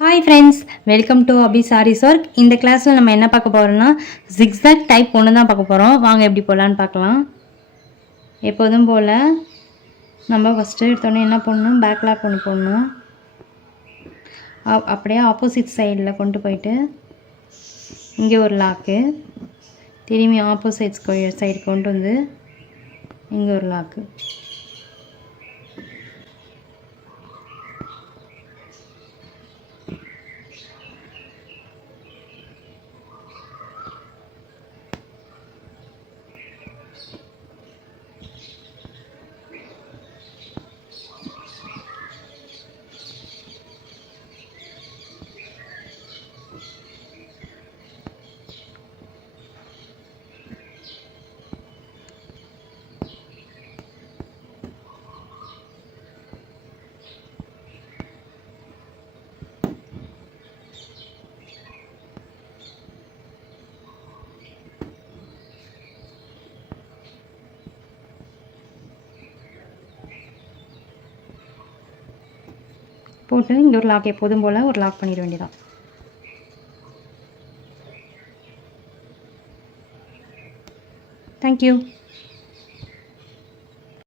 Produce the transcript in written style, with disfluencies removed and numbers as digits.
Hi friends, welcome to Abhi Sarees work. இந்த கிளாஸில் நம்ம என்ன பார்க்க போகிறோம்னா ஜிக்ஸாக் டைப் ஒன்று தான் பார்க்க போகிறோம். வாங்க எப்படி போடலான்னு பார்க்கலாம். எப்போதும் போல் நம்ம ஃபஸ்ட்டு எடுத்தோடனே என்ன பண்ணணும், பேக் லாக் ஒன்று போடணும். அப்படியே ஆப்போசிட் சைடில் கொண்டு போயிட்டு இங்கே ஒரு லாக்கு, திரும்பி ஆப்போசிட் சைடு கொண்டு வந்து இங்கே ஒரு லாக்கு. போட்டு இங்கே ஒரு லாக், எப்போதும் போல் ஒரு லாக் பண்ணிட வேண்டியதான். தேங்க்யூ.